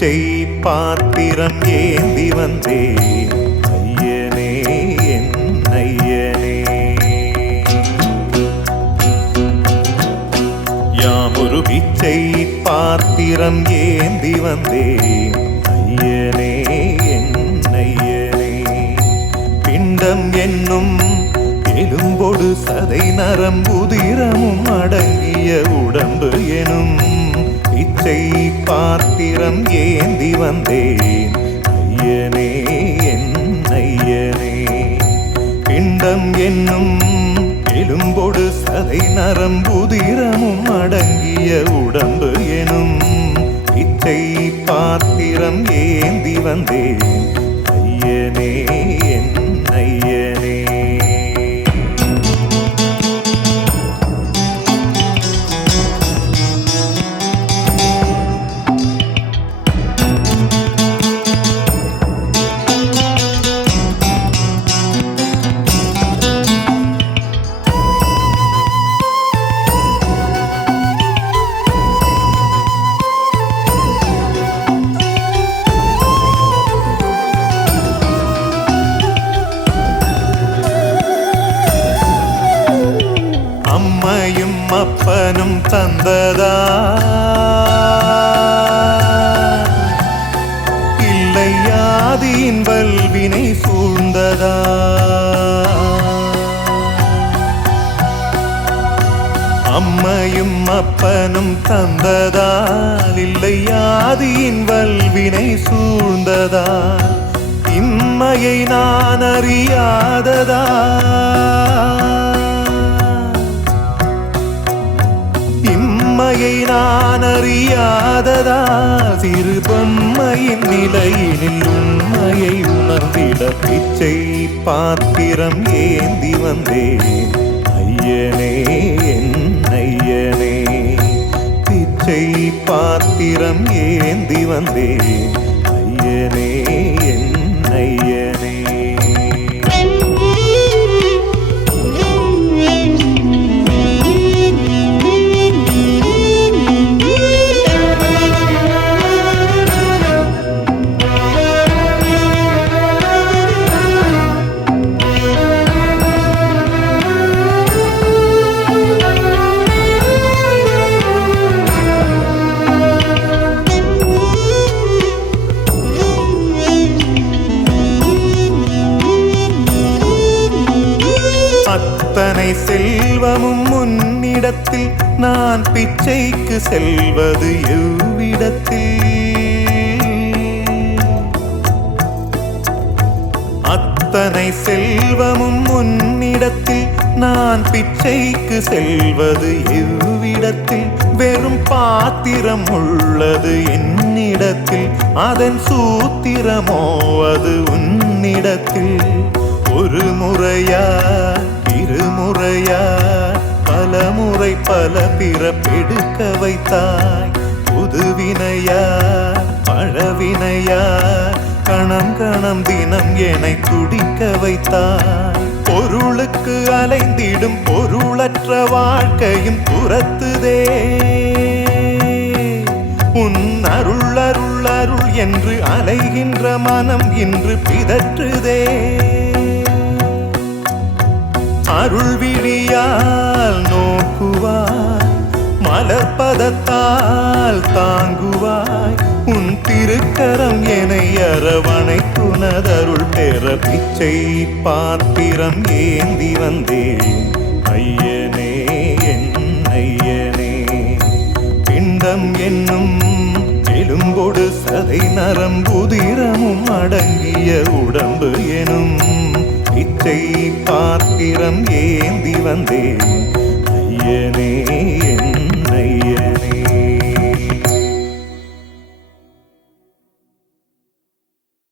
பிச்சை பாத்திரம் ஏந்தி வந்தேன் ஐயனே என் ஐயனே. யாமொரு பிச்சை பாத்திரம் ஏந்தி வந்தேன் ஐயனே என் ஐயனே. பிண்டம் என்னும் எலும்பொடு சதை நரம்புதிரமும் அடங்கிய உடம்பு எனும் பிச்சை பாத்திரம் ஏந்தி வந்தேன் ஐயனே என் ஐயனே. பிண்டம் என்னும் எலும்பொடு சதை நரம்புதிரமும் அடங்கிய உடம்பு எனும் பிச்சை பாத்திரம் ஏந்தி வந்தேன் ஐயனே என் ஐயனே. அம்மையும் அப்பனும் தந்ததா இல்லை ஆதியின் வல்வினை சூழ்ந்ததா. அம்மையும் அப்பனும் தந்ததால் இல்லை ஆதியின் வல்வினை சூழ்ந்ததா. இம்மையை நான் அறியாததா இம்மையை நான் அறியாததா. சிறு பொம்மையின் நிலையினில் உண்மையை உணர்ந்திட பிச்சை பாத்திரம் ஏந்தி வந்தேன் ஐயனே என் ஐயனே. பிச்சை பாத்திரம் ஏந்தி வந்தேன் ஐயனே என் ஐயனே. அத்தனை செல்வமும் முன்னிடத்தில் நான் பிச்சைக்கு செல்வது எவ்விடத்தில். அத்தனை செல்வமும் முன்னிடத்தில் நான் பிச்சைக்கு செல்வது எவ்விடத்தில். வெறும் பாத்திரம் உள்ளது என்னிடத்தில், அதன் சூத்திரமோ அது உன்னிடத்தில். ஒரு முறையா இருமுறையா பல முறை பல பிறப்பெடுக்க வைத்தாய். புதுவினையா பழவினையா கணம் கணம் தினம் என்னை துடிக்க வைத்தாய். பொருளுக்கு அலைந்திடும் பொருளற்ற வாழ்க்கையும் துரத்துதே. உன் அருள் அருள் அருள் என்று அலைகின்ற மனம் இன்று பிதற்றுதே. அருள் விழியால் நோக்குவாய், மலர்பதத்தால் தாங்குவாய். உன் திருக்கரம் என்னை அரவணைத்துனதருள் பெற பிச்சை பாத்திரம் ஏந்தி வந்தேன் ஐயனே என் ஐயனே. பிண்டம் என்னும் எலும்பொடு சதை நரம்புதிரமும் அடங்கிய உடம்பு எனும் பிச்சை பாத்திரம் ஏந்தி வந்தேன் ஐயனே என் ஐயனே.